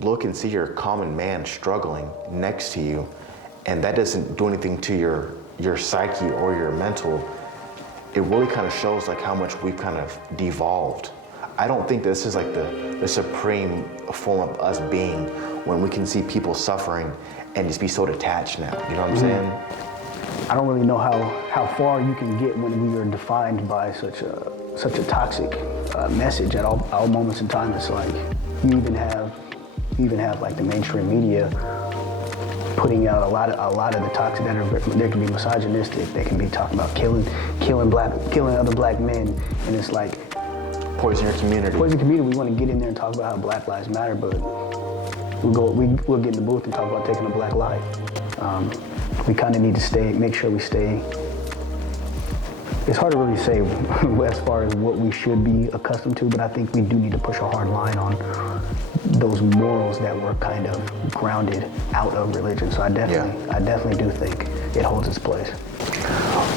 look and see your common man struggling next to you, and that doesn't do anything to your psyche or your mental, it really kind of shows like how much we've kind of devolved. I don't think this is like the supreme form of us being when we can see people suffering and just be so detached now. You know what I'm saying? I don't really know how far you can get when we are defined by such a toxic message at all moments in time. It's like you even have like the mainstream media putting out a lot of the toxic that they can be misogynistic. They can be talking about killing other black men, and it's like poison your community. Poison community. We want to get in there and talk about how Black Lives Matter, but we'll get in the booth and talk about taking a black life. We kind of need to make sure we stay. It's hard to really say as far as what we should be accustomed to, but I think we do need to push a hard line on those morals that were kind of grounded out of religion. So I definitely do think it holds its place.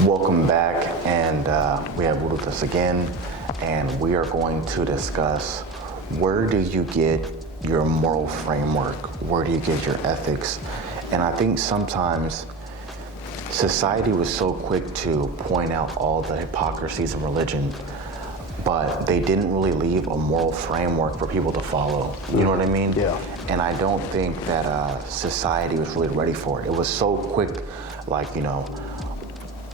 Welcome back, and we have Wooda with us again, and we are going to discuss where do you get your moral framework? Where do you get your ethics? And I think sometimes society was so quick to point out all the hypocrisies in religion, but they didn't really leave a moral framework for people to follow. You know what I mean? Yeah. And I don't think that society was really ready for it. It was so quick, like, you know,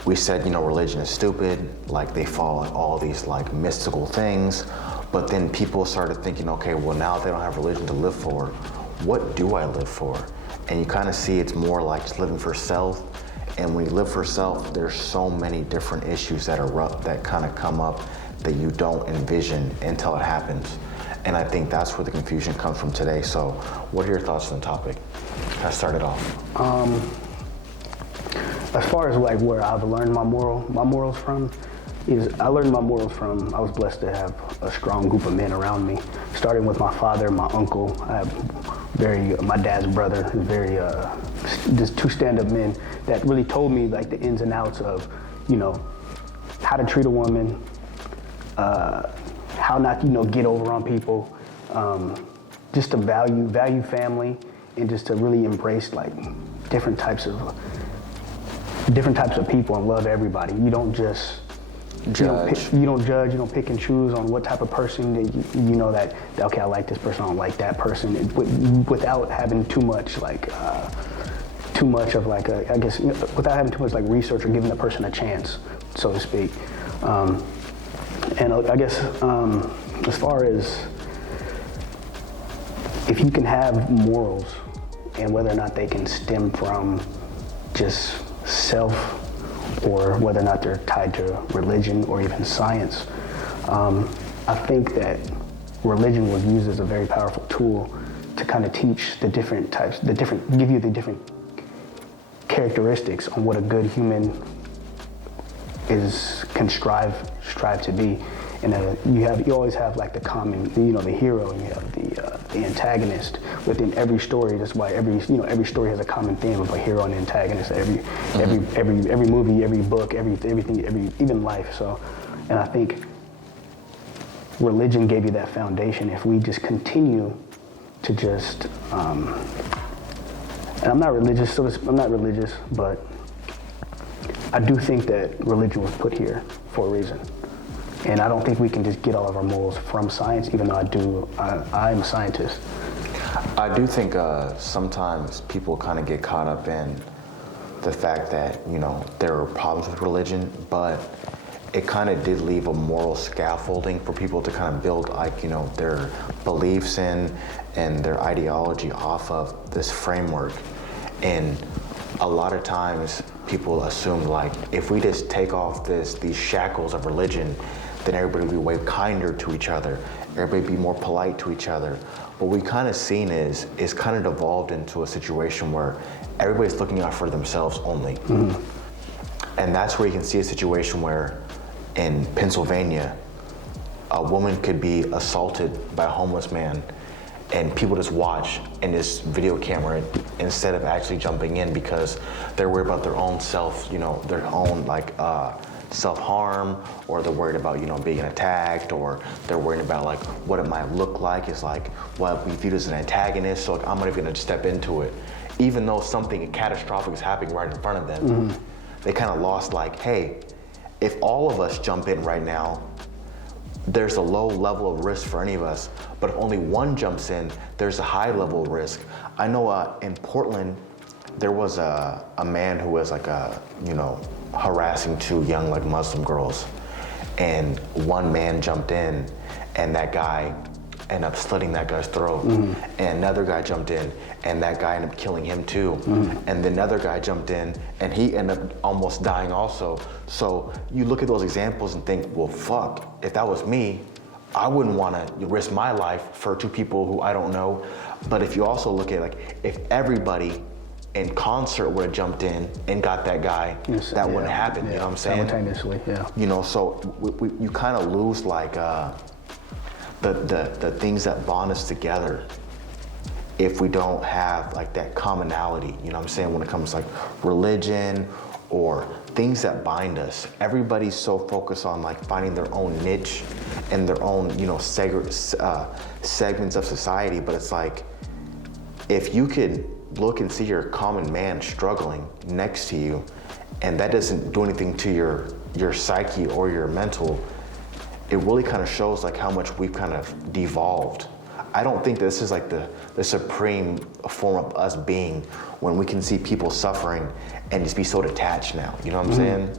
we said, you know, religion is stupid, like they follow all these like mystical things, but then people started thinking, okay, well now they don't have religion to live for, what do I live for? And you kind of see it's more like just living for self. And when you live for self, there's so many different issues that erupt, that kind of come up that you don't envision until it happens. And I think that's where the confusion comes from today. So what are your thoughts on the topic? Kind of start it off. As far as like where I've learned my morals from, I learned my morals from, I was blessed to have a strong group of men around me, starting with my father, my uncle. I have my dad's brother, very, just two stand-up men that really told me like the ins and outs of, you know, how to treat a woman, how not to, you know, get over on people, just to value family, and just to really embrace like different types of people and love everybody. You don't just judge. You don't judge. You don't pick and choose on what type of person that you know that okay, I like this person, I don't like that person, without having too much like I guess, you know, without having too much like research or giving the person a chance, so to speak. And I guess as far as if you can have morals and whether or not they can stem from just self, or whether or not they're tied to religion or even science. I think that religion was used as a very powerful tool to kind of teach the different types, give you the different characteristics on what a good human can strive to be. And you always have like the common, you know, the hero, and you have the antagonist within every story. That's why every story has a common theme of a hero and antagonist. Every movie, every book, everything, even life. So, and I think religion gave you that foundation. If we just continue to just, and I'm not religious, but I do think that religion was put here for a reason. And I don't think we can just get all of our morals from science, even though I'm a scientist. I do think sometimes people kind of get caught up in the fact that, you know, there are problems with religion, but it kind of did leave a moral scaffolding for people to kind of build, like, you know, their beliefs in and their ideology off of this framework. And a lot of times people assume, like, if we just take off these shackles of religion, then everybody will be way kinder to each other. Everybody be more polite to each other. What we kind of seen is kind of devolved into a situation where everybody's looking out for themselves only. Mm-hmm. And that's where you can see a situation where in Pennsylvania, a woman could be assaulted by a homeless man, and people just watch in this video camera instead of actually jumping in because they're worried about their own self, you know, their own like self-harm, or they're worried about, being attacked, or they're worried about like what it might look like. It's like, well, we viewed as an antagonist, so like, I'm not even gonna step into it. Even though something catastrophic is happening right in front of them, they kind of lost like, hey, if all of us jump in right now, there's a low level of risk for any of us, but if only one jumps in, there's a high level of risk. I know in Portland, there was a man who was like harassing two young like Muslim girls, and one man jumped in, and that guy ended up slitting that guy's throat, and another guy jumped in, and that guy ended up killing him too, and then another guy jumped in, and he ended up almost dying also. So you look at those examples and think, well, fuck, if that was me, I wouldn't want to risk my life for two people who I don't know. But if you also look at like, if everybody in concert would have jumped in and got that guy, that wouldn't happen. You know what I'm saying? Simultaneously, yeah. So you kind of lose like the things that bond us together if we don't have like that commonality. You know what I'm saying? When it comes to like religion or things that bind us, everybody's so focused on like finding their own niche and their own segments of society. But it's like, if you could look and see your common man struggling next to you, and that doesn't do anything to your psyche or your mental, it really kind of shows like how much we've kind of devolved. I don't think this is like the supreme form of us being, when we can see people suffering and just be so detached now. You know what I'm saying?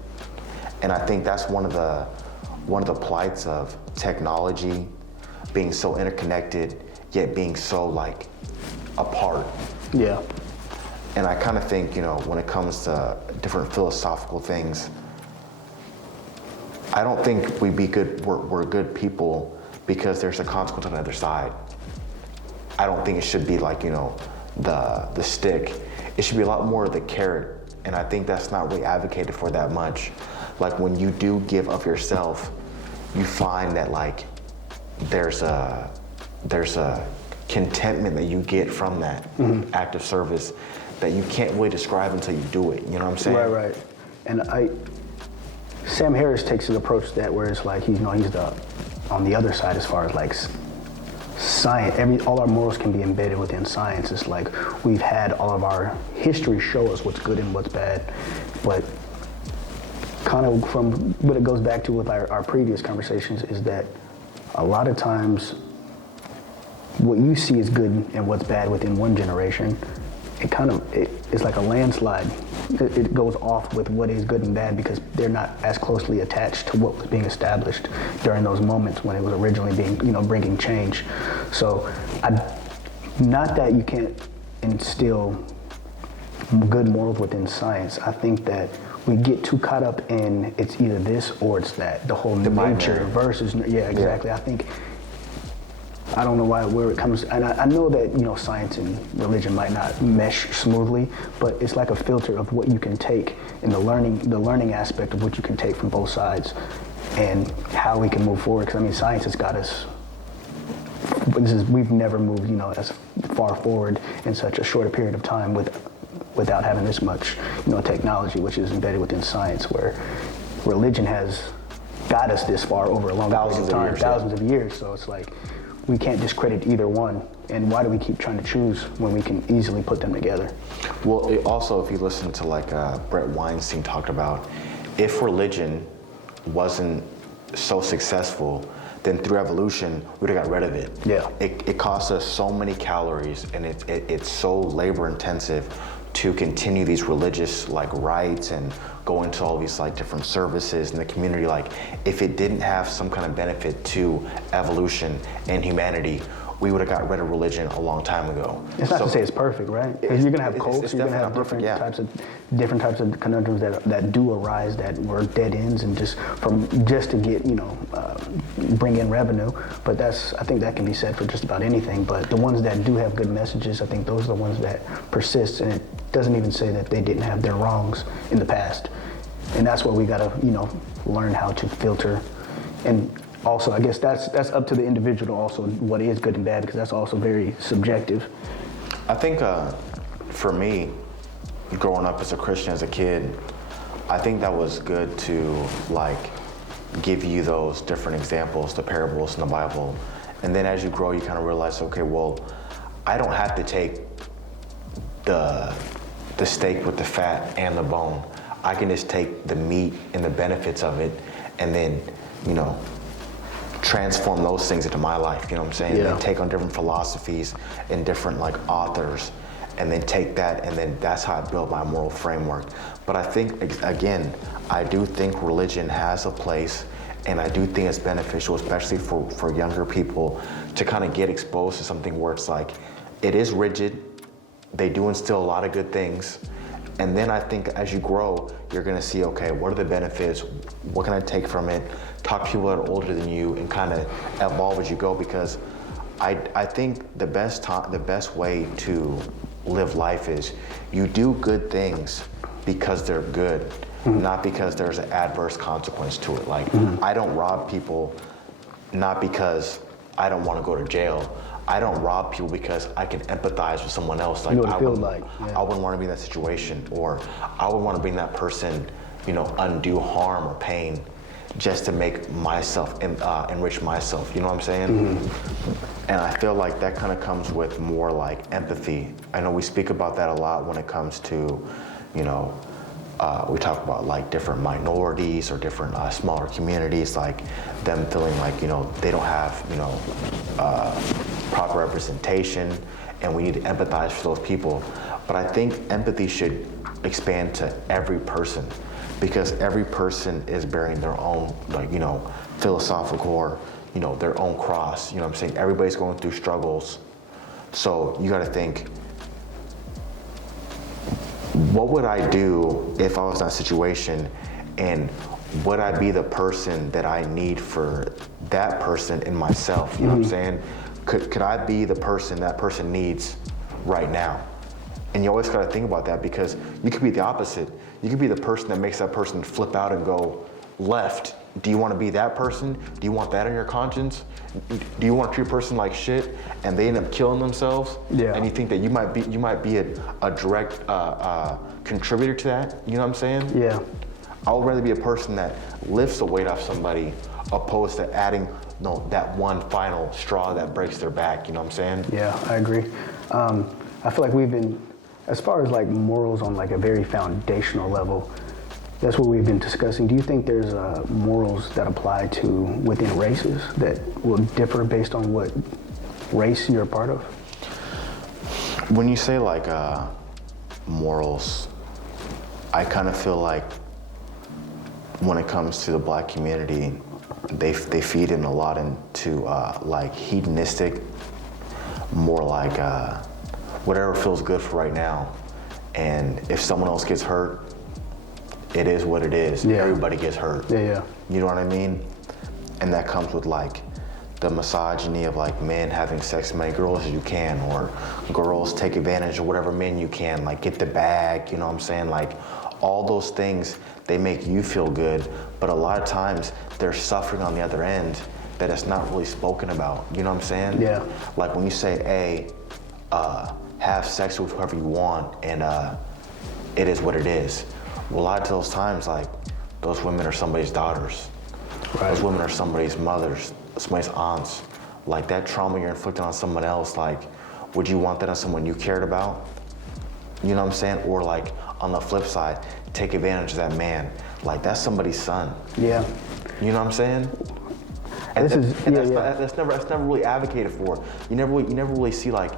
And I think that's one of the plights of technology, being so interconnected yet being so like apart. Yeah. And I kind of think, when it comes to different philosophical things, I don't think we're good people because there's a consequence on the other side. I don't think it should be like, the stick. It should be a lot more of the carrot. And I think that's not really advocated for that much. Like when you do give of yourself, you find that like there's a contentment that you get from that act of service that you can't really describe until you do it. You know what I'm saying? Right. And Sam Harris takes an approach to that where it's like he's on the other side as far as like science. All our morals can be embedded within science. It's like we've had all of our history show us what's good and what's bad, but kind of from what it goes back to with our previous conversations is that a lot of times what you see is good and what's bad within one generation, it's like a landslide. It goes off with what is good and bad because they're not as closely attached to what was being established during those moments when it was originally being, bringing change. So, not that you can't instill good morals within science. I think that we get too caught up in it's either this or it's that. The whole nature versus, exactly. Yeah. I don't know where it comes, and I know that science and religion might not mesh smoothly, but it's like a filter of what you can take in the learning aspect of what you can take from both sides, and how we can move forward. Because science has got us. We've never moved as far forward in such a short period of time without having this much technology, which is embedded within science, where religion has got us this far over a long period of time, thousands of years. So it's like, we can't discredit either one. And why do we keep trying to choose when we can easily put them together? Well, also, if you listen to like Brett Weinstein talked about, if religion wasn't so successful, then through evolution, we'd have got rid of it. Yeah. It costs us so many calories, and it's so labor intensive to continue these religious like rites and go into all these like different services in the community. Like, if it didn't have some kind of benefit to evolution and humanity, we would have got rid of religion a long time ago. It's not to say it's perfect, right? Because you're gonna have cults, you're gonna have different types of conundrums that do arise that were dead ends and just to get bring in revenue. But I think that can be said for just about anything. But the ones that do have good messages, I think those are the ones that persist, and it doesn't even say that they didn't have their wrongs in the past. And that's what we gotta learn how to filter. And also, I guess that's up to the individual also, what is good and bad, because that's also very subjective. I think for me, growing up as a Christian as a kid, I think that was good to like give you those different examples, the parables in the Bible. And then as you grow, you kind of realize, okay, well, I don't have to take the steak with the fat and the bone. I can just take the meat and the benefits of it and then, you know, transform those things into my life, you know what I'm saying? Yeah. And take on different philosophies and different like authors and then take that, and then that's how I built my moral framework. But I think, again, I do think religion has a place, and I do think it's beneficial, especially for younger people, to kind of get exposed to something where it's like, it is rigid, they do instill a lot of good things, and then I think as you grow, you're gonna see, okay, what are the benefits? What can I take from it? Talk to people that are older than you and kind of evolve as you go, because I think the best way to live life is you do good things because they're good, not because there's an adverse consequence to it. Like, I don't rob people not because I don't want to go to jail. I don't rob people because I can empathize with someone else. Like, You know what it feels like. I wouldn't want to be in that situation, or I would want to bring that person, you know, undue harm or pain just to make myself, enrich myself. You know what I'm saying? And I feel like that kind of comes with more like empathy. I know we speak about that a lot when it comes to, you know, we talk about like different minorities or different smaller communities, like them feeling like, you know, they don't have, you know, proper representation, and we need to empathize for those people. But I think empathy should expand to every person, because every person is bearing their own, like, you know, philosophical or, you know, their own cross. You know what I'm saying? Everybody's going through struggles. So you got to think, what would I do if I was in that situation, and would I be the person that I need for that person in myself? You know what I'm saying? Could I be the person that person needs right now? And you always got to think about that, because you could be the opposite. You could be the person that makes that person flip out and go left. Do you want to be that person? Do you want that on your conscience? Do you want to treat a person like shit and they end up killing themselves? Yeah. And you think that you might be a direct contributor to that? You know what I'm saying? Yeah. I would rather be a person that lifts the weight off somebody, opposed to adding that one final straw that breaks their back. You know what I'm saying? Yeah, I agree. I feel like we've been, as far as like morals on like a very foundational level, that's what we've been discussing. Do you think there's morals that apply to within races that will differ based on what race you're a part of? When you say like morals, I kind of feel like when it comes to the Black community, they feed in a lot into like hedonistic, more like whatever feels good for right now. And if someone else gets hurt, it is what it is. Yeah. Everybody gets hurt. Yeah. You know what I mean? And that comes with like the misogyny of like men having sex with as many girls as you can, or girls take advantage of whatever men you can, like get the bag, you know what I'm saying? Like all those things, they make you feel good, but a lot of times there's suffering on the other end that it's not really spoken about. You know what I'm saying? Yeah. Like when you say, hey, have sex with whoever you want, and it is what it is. Well, a lot of those times, like, those women are somebody's daughters. Right. Those women are somebody's mothers, somebody's aunts. Like, that trauma you're inflicting on someone else, like, would you want that on someone you cared about? You know what I'm saying? Or, like, on the flip side, take advantage of that man. Like, that's somebody's son. Yeah. You know what I'm saying? And that's never really advocated for. You never really see, like,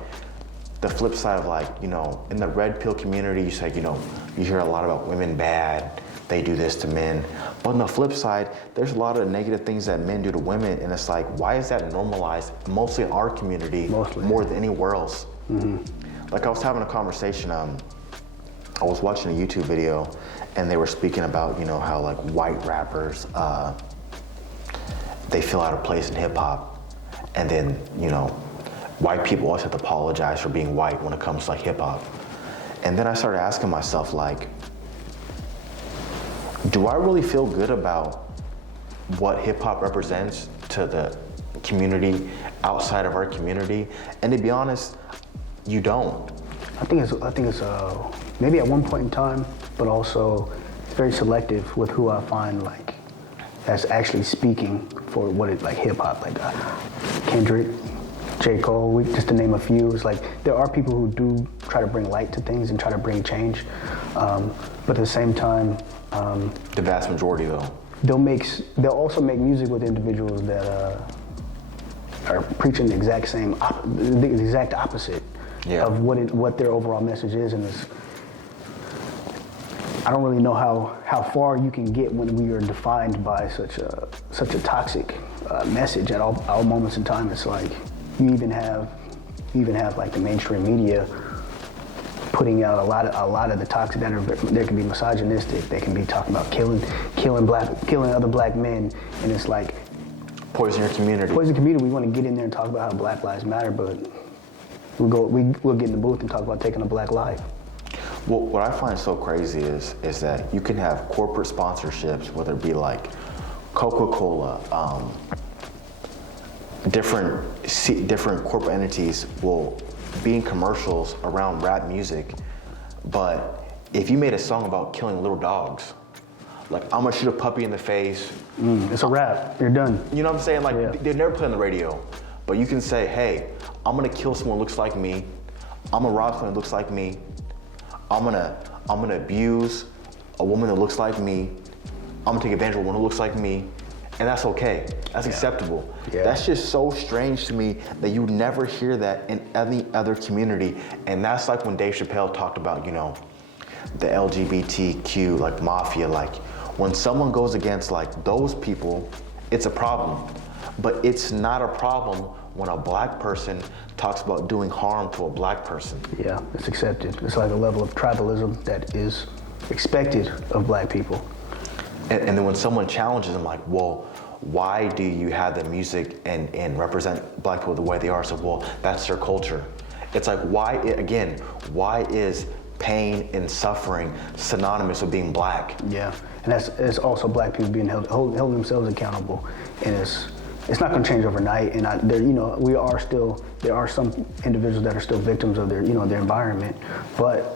the flip side of, like, you know, in the red pill community, you say, you know, you hear a lot about women bad, they do this to men. But on the flip side, there's a lot of negative things that men do to women, and it's like, why is that normalized, mostly in our community, more than anywhere else? Like, I was having a conversation, I was watching a YouTube video, and they were speaking about, you know, how, like, white rappers, they feel out of place in hip hop, and then, you know, white people always have to apologize for being white when it comes to like hip hop. And then I started asking myself, like, do I really feel good about what hip hop represents to the community outside of our community? And to be honest, you don't. I think it's maybe at one point in time, but also very selective with who I find like that's actually speaking for what it like hip hop, like Kendrick, J. Cole, just to name a few. It's like there are people who do try to bring light to things and try to bring change, but at the same time, the vast majority though, they'll also make music with individuals that are preaching the exact opposite of what their overall message is, and I don't really know how far you can get when we are defined by such a toxic message at all moments in time. It's like you even have like the mainstream media putting out a lot of the toxic that they can be misogynistic. They can be talking about killing other black men, and it's like poison your community. Poison the community. We want to get in there and talk about how Black Lives Matter, but we'll get in the booth and talk about taking a black life. Well, what I find so crazy is that you can have corporate sponsorships, whether it be like Coca-Cola, different corporate entities will be in commercials around rap music, but if you made a song about killing little dogs, like I'm gonna shoot a puppy in the face. It's a rap, you're done. You know what I'm saying? Like yeah. They never play on the radio, but you can say, hey, I'm gonna kill someone who looks like me, I'm gonna rob someone who looks like me, I'm gonna abuse a woman that looks like me, I'm gonna take advantage of a woman who looks like me, and that's okay. That's acceptable. Yeah. That's just so strange to me that you never hear that in any other community. And that's like when Dave Chappelle talked about, you know, the LGBTQ, like mafia, like when someone goes against like those people, it's a problem. But it's not a problem when a black person talks about doing harm to a black person. Yeah, it's accepted. It's like a level of tribalism that is expected of black people. And then when someone challenges them, like, well, why do you have the music and represent black people the way they are? So, well, that's their culture. It's like, why is pain and suffering synonymous with being black? Yeah, and it's also black people being holding themselves accountable, and it's not going to change overnight. And there are some individuals that are still victims of their environment, but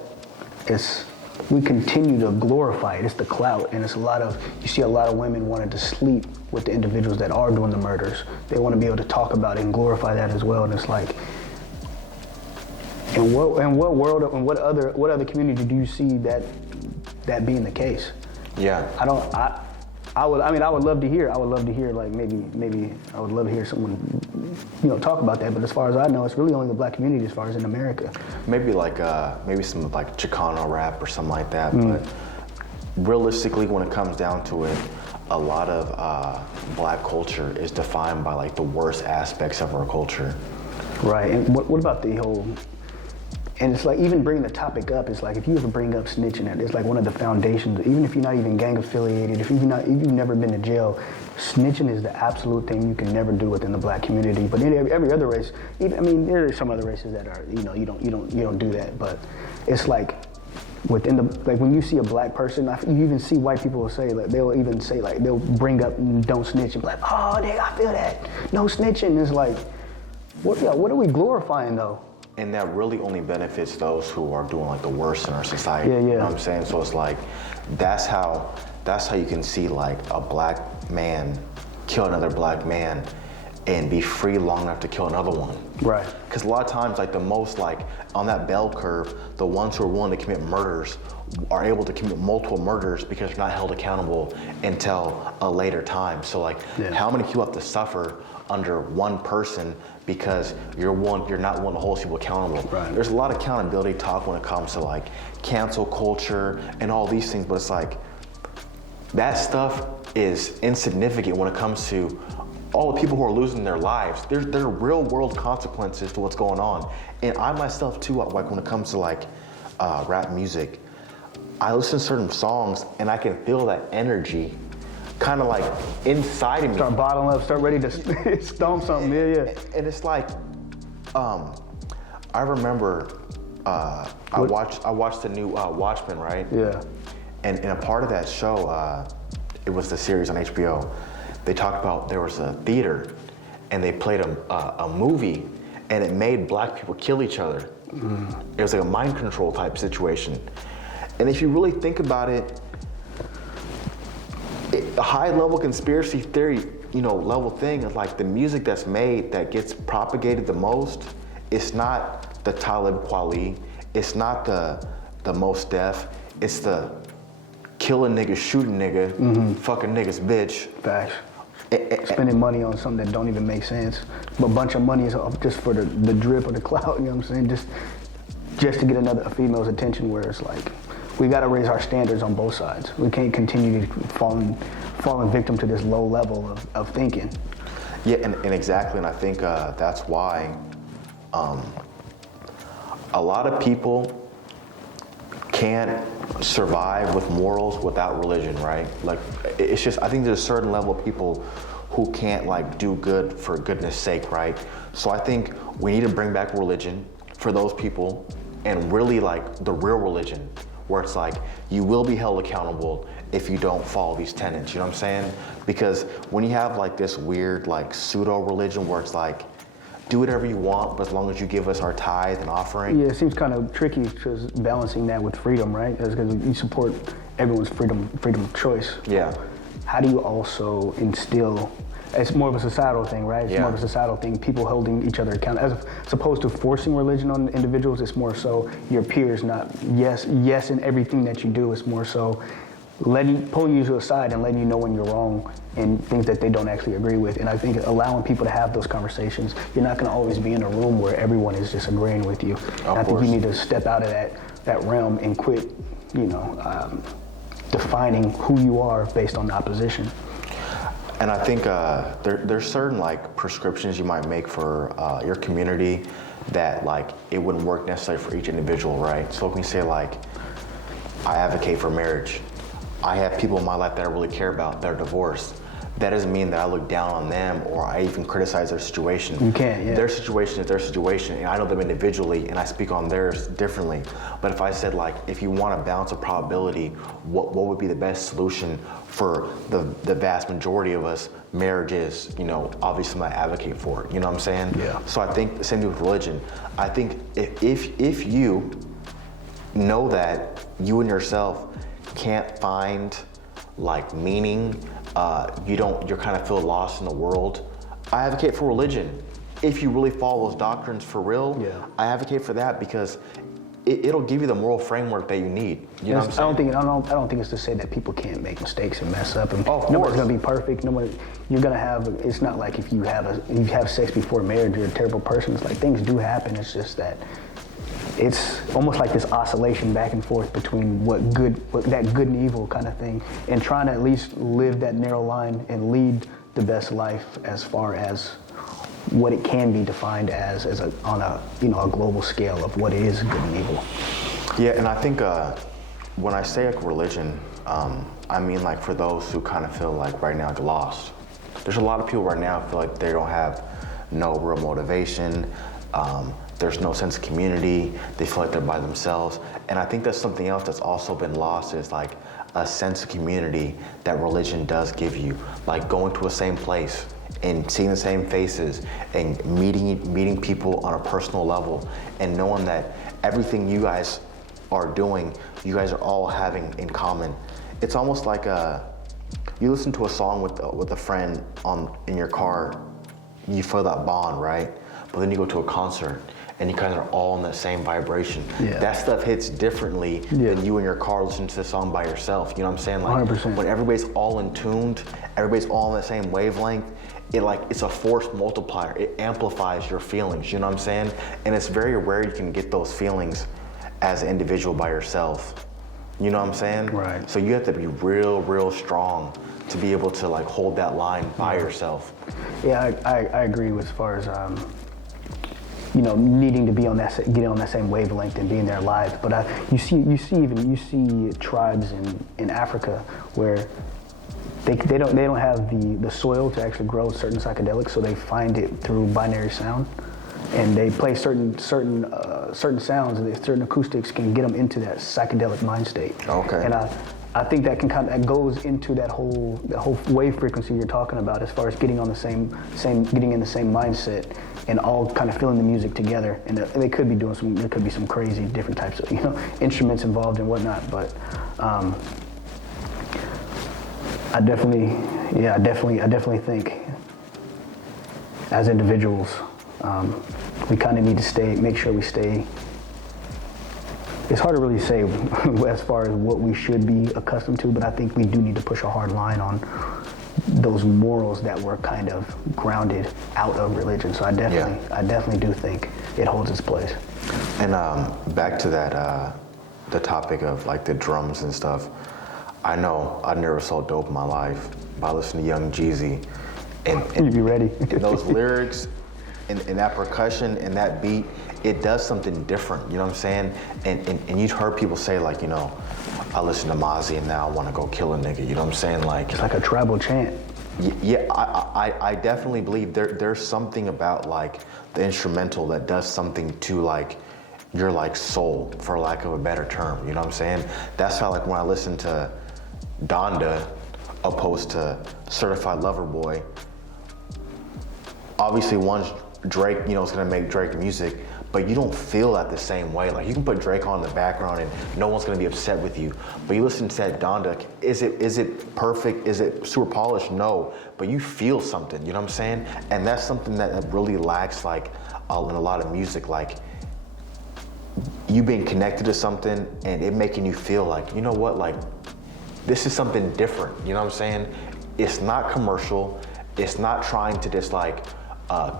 we continue to glorify it. It's the clout, and you see a lot of women wanting to sleep with the individuals that are doing the murders. They want to be able to talk about it and glorify that as well. And it's like, in what world and what other community do you see that being the case? Yeah. I would love to hear like maybe I would love to hear someone talk about that, but as far as I know, it's really only the black community as far as in America. Maybe some like Chicano rap or something like that, but realistically when it comes down to it, a lot of black culture is defined by like the worst aspects of our culture. Right, and what about the whole, and it's like even bringing the topic up, it's like if you ever bring up snitching, it's like one of the foundations, even if you're not even gang affiliated, if you've never been to jail, snitching is the absolute thing you can never do within the black community. But in every other race, there are some other races that are, you don't do that, but it's like within when you see a black person, you even see white people will say, like, they'll bring up don't snitch and be like, oh, I feel that, no snitching. It's like, what are we glorifying though? And that really only benefits those who are doing like the worst in our society. Yeah. You know what I'm saying? So it's like, that's how you can see like a black man kill another black man and be free long enough to kill another one. Right. Because a lot of times, like the most like on that bell curve, the ones who are willing to commit murders are able to commit multiple murders because they're not held accountable until a later time. So like, how many people have to suffer under one person because you're not willing to hold people accountable? Right. There's a lot of accountability talk when it comes to like cancel culture and all these things, but it's like that stuff is insignificant when it comes to all the people who are losing their lives. There are real world consequences to what's going on. And I myself too, like when it comes to like rap music, I listen to certain songs and I can feel that energy kind of like inside of me. Start bottling up, start ready to stomp something, yeah. And it's like, I remember I watched the new Watchmen, right? Yeah. And in a part of that show, it was the series on HBO, they talked about there was a theater and they played a movie and it made black people kill each other. It was like a mind control type situation. And if you really think about it, a high level conspiracy theory, level thing is like the music that's made that gets propagated the most. It's not the Talib Kweli. It's not the Mos Def. It's the killing niggas, shooting nigga, fucking niggas, bitch. Facts. Spending money on something that don't even make sense. But a bunch of money is just for the drip or the clout, you know what I'm saying? Just to get a female's attention, where it's like, we gotta raise our standards on both sides. We can't continue to falling victim to this low level of thinking. Yeah, and exactly, and I think that's why a lot of people can't survive with morals without religion, right? Like, it's just, I think there's a certain level of people who can't like do good for goodness sake, right? So I think we need to bring back religion for those people, and really like the real religion, where it's like, you will be held accountable if you don't follow these tenets, you know what I'm saying? Because when you have like this weird like pseudo religion where it's like, do whatever you want, but as long as you give us our tithe and offering. Yeah, it seems kind of tricky because balancing that with freedom, right? Because you support everyone's freedom of choice. Yeah. How do you also instill, it's more of a societal thing, right? It's more of a societal thing, people holding each other accountable. As opposed to forcing religion on individuals, it's more so your peers, not yes in everything that you do. It's more so pulling you to the side and letting you know when you're wrong and things that they don't actually agree with. And I think allowing people to have those conversations, you're not going to always be in a room where everyone is just agreeing with you. And I think you need to step out of that realm and quit, defining who you are based on the opposition. And I think there's certain like prescriptions you might make for your community that like it wouldn't work necessarily for each individual, right? So when you say like, I advocate for marriage, I have people in my life that I really care about that are divorced. That doesn't mean that I look down on them or I even criticize their situation. You can't, yeah. Their situation is their situation, and I know them individually, and I speak on theirs differently. But if I said like, if you want to balance a probability, what would be the best solution for the vast majority of us? Marriage is, obviously I advocate for it. You know what I'm saying? Yeah. So I think the same thing with religion. I think if you know that you and yourself can't find like meaning, you're kind of feel lost in the world, I advocate for religion. If you really follow those doctrines for real, I advocate for that because it'll give you the moral framework that you need. You know what I'm saying? I don't think it's to say that people can't make mistakes and mess up, and of nobody's gonna be perfect. You're gonna have. It's not like if you have sex before marriage, you're a terrible person. It's like things do happen. It's just that it's almost like this oscillation back and forth between what that good and evil kind of thing, and trying to at least live that narrow line and lead the best life as far as what it can be defined as on a global scale of what is good and evil. Yeah, and I think when I say like religion, I mean like for those who kind of feel like right now they're lost. There's a lot of people right now who feel like they don't have no real motivation. There's no sense of community. They feel like they're by themselves. And I think that's something else that's also been lost, is like a sense of community that religion does give you. Like going to a same place and seeing the same faces and meeting people on a personal level and knowing that everything you guys are doing, you guys are all having in common. It's almost like you listen to a song with a friend in your car, you feel that bond, right? But then you go to a concert and you guys are all in the same vibration. Yeah. That stuff hits differently than you in your car listening to the song by yourself. You know what I'm saying? Like 100%. When everybody's all in tuned, everybody's all on the same wavelength, it's a force multiplier. It amplifies your feelings, you know what I'm saying? And it's very rare you can get those feelings as an individual by yourself. You know what I'm saying? Right. So you have to be real strong to be able to like hold that line by yourself. Yeah, I agree with as far as needing to be get on that same wavelength and being there live. But you see tribes in Africa where they don't have the soil to actually grow certain psychedelics, so they find it through binary sound, and they play certain sounds, and certain acoustics can get them into that psychedelic mind state. Okay. And I think that that goes into that whole wave frequency you're talking about, as far as getting on the same getting in the same mindset and all kind of feeling the music together. And they could be doing there could be some crazy different types of instruments involved and whatnot. But I definitely think as individuals, we kind of need to make sure we stay. It's hard to really say as far as what we should be accustomed to, but I think we do need to push a hard line on those morals that were kind of grounded out of religion. So I definitely do think it holds its place. And back to that, the topic of like the drums and stuff. I know I never saw dope in my life, but I listened to Young Jeezy, and You be ready. and those lyrics, and that percussion and that beat, it does something different. You know what I'm saying? And you've heard people say like, you know, I listen to Mozzie and now I want to go kill a nigga. You know what I'm saying? Like It's like a tribal chant. Yeah, I definitely believe there's something about like the instrumental that does something to like your like soul, for lack of a better term. You know what I'm saying? That's how like when I listen to Donda opposed to Certified Lover Boy, obviously one's Drake, you know, is gonna make Drake music, but you don't feel that the same way. Like you can put Drake on in the background and no one's gonna be upset with you. But you listen to that Donda, is it perfect? Is it super polished? No, but you feel something, you know what I'm saying? And that's something that really lacks like in a lot of music, like you being connected to something and it making you feel like, you know what, like this is something different, you know what I'm saying? It's not commercial, it's not trying to just like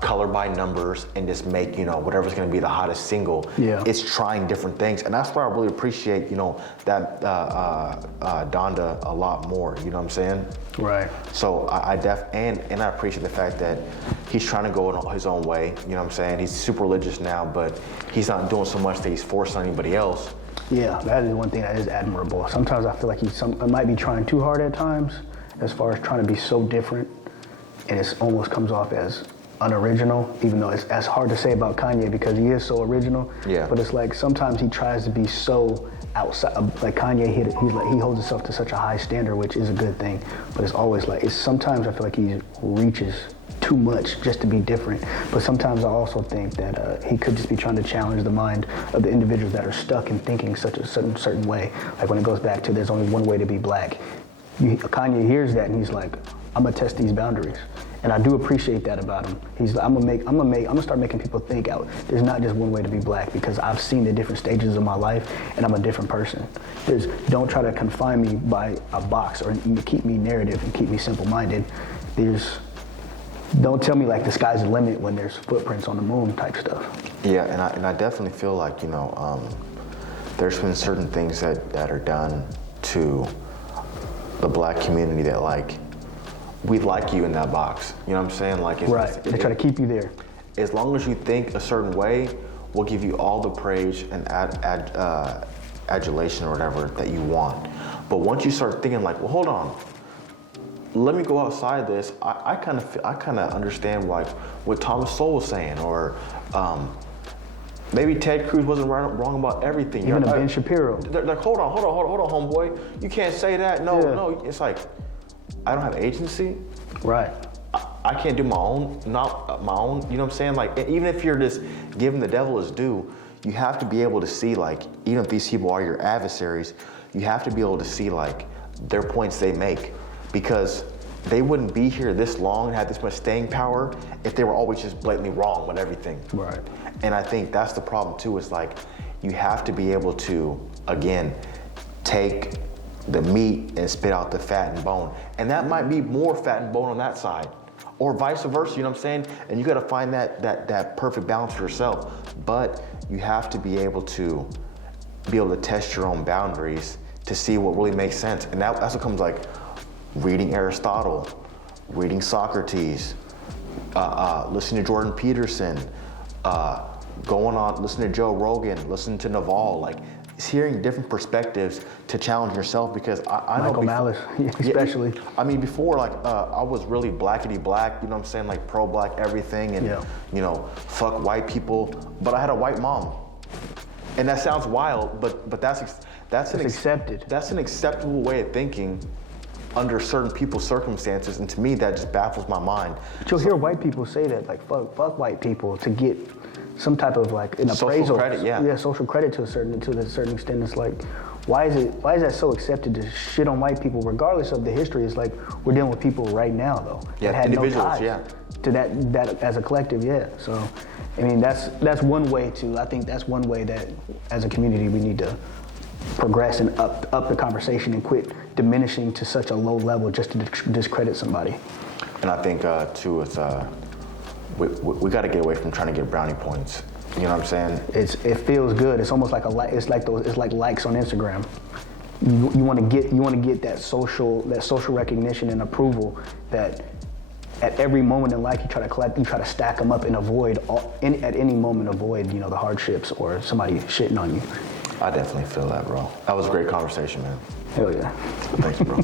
color by numbers and just make, you know, whatever's gonna be the hottest single. Yeah. It's trying different things. And that's why I really appreciate, you know, that Donda a lot more, you know what I'm saying? Right. So and I appreciate the fact that he's trying to go in his own way, you know what I'm saying? He's super religious now, but he's not doing so much that he's forcing anybody else. Yeah, that is one thing that is admirable. Sometimes I feel like he might be trying too hard at times, as far as trying to be so different, and it almost comes off as unoriginal, even though it's hard to say about Kanye because he is so original. Yeah. But it's like sometimes he tries to be so outside. Like Kanye he holds himself to such a high standard, which is a good thing. But it's always like sometimes I feel like he reaches too much just to be different. But sometimes I also think that he could just be trying to challenge the mind of the individuals that are stuck in thinking such a certain way. Like when it goes back to there's only one way to be black. Kanye hears that and he's like, I'm gonna test these boundaries. And I do appreciate that about him. I'm gonna start making people think out. There's not just one way to be black because I've seen the different stages of my life and I'm a different person. Don't try to confine me by a box or keep me narrative and keep me simple-minded. Don't tell me like the sky's the limit when there's footprints on the moon type stuff. Yeah, and I definitely feel like, you know, there's been certain things that are done to the black community that like, we like you in that box. You know what I'm saying? Like, They try to keep you there. As long as you think a certain way, we'll give you all the praise and adulation or whatever that you want. But once you start thinking like, well, hold on, let me go outside this. I kind of understand like what Thomas Sowell was saying, or maybe Ted Cruz wasn't wrong about everything. Even Ben Shapiro. They're like, hold on, homeboy. You can't say that. No. It's like, I don't have agency. Right. I can't do my own, you know what I'm saying? Like, even if you're just giving the devil his due, you have to be able to see, like, even if these people are your adversaries, you have to be able to see, like, their points they make. Because they wouldn't be here this long and have this much staying power if they were always just blatantly wrong with everything. Right. And I think that's the problem, too, is like, you have to be able to, again, take the meat and spit out the fat and bone. And that might be more fat and bone on that side, or vice versa, you know what I'm saying? And you gotta find that perfect balance for yourself. But you have to be able to test your own boundaries to see what really makes sense. And that's what comes like reading Aristotle, reading Socrates, listening to Jordan Peterson, listening to Joe Rogan, listening to Naval, like, hearing different perspectives to challenge yourself, because I know Michael Malice, especially. Yeah, I mean, before, like, I was really blackety black, you know what I'm saying, like pro-black everything, and you know, fuck white people. But I had a white mom, and that sounds wild, but that's accepted. That's an acceptable way of thinking under certain people's circumstances, and to me, that just baffles my mind. But you'll hear white people say that, like fuck white people, to get some type of like an Social appraisal. credit, yeah. Yeah, social credit to a certain extent. It's like, why is that so accepted to shit on white people regardless of the history? It's like we're dealing with people right now though. Yeah, that had individuals, no ties yeah. to that as a collective, yeah. So, I mean, that's one way to. I think that's one way that as a community we need to progress and up the conversation and quit diminishing to such a low level just to discredit somebody. And I think too, with we got to get away from trying to get brownie points. You know what I'm saying? It feels good. It's almost like it's like likes on Instagram. You want to get that social recognition and approval that at every moment in life you try to collect, you try to stack them up and avoid at any moment avoid the hardships or somebody shitting on you. I definitely feel that, bro. That was a great conversation, man. Hell yeah. Thanks, bro.